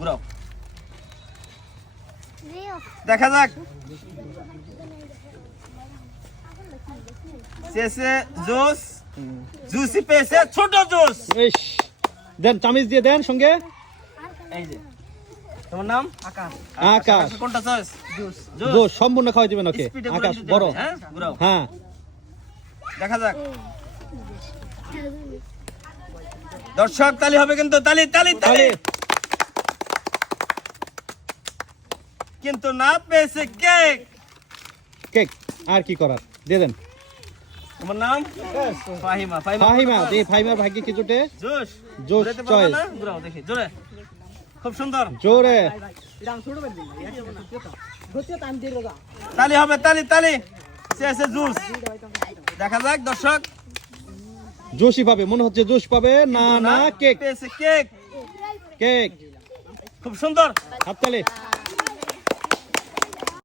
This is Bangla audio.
ঘুরাও। দেখা যাক শেষে জুস জুসি পেয়েছে ছোট জুস। দেন চামিচ দিয়ে দেন সঙ্গে। এই যে তোমার নাম আকাশ। আকাশ। কোনটা চয়েস? জুস। জোস সম্পূর্ণ খাওয়াই দিবেন ওকে। স্পিডে আকাশ বড়। হ্যাঁ ঘুরাও। হ্যাঁ দেখা যাক দর্শক তালি হবে কিন্তু তালি তালি তালি। তালি। কিন্তু না পেয়েছে কেক। কেক আর কি করার, দিয়ে দেন। তোমার নাম? ফাহিমা। ফাহিমা দি ফাহিমার ভাগ্যে কি জুটে? জোশ জোশ ঘুরাতে পারবে চয়েস। না? ঘুরাও দেখি জোরে। খুব সুন্দর। জোরে এটা আমি ছোট বেল দিই। গতি টাইম দিয়ে রোগা। তালি হবে তালি তালি। শেষে জুস। দেখা যাক দর্শক। জোশই পাবে মনে হচ্ছে, জোশ পাবে না। না কেক। পেয়েছে কেক। কেক খুব সুন্দর। হাততালি।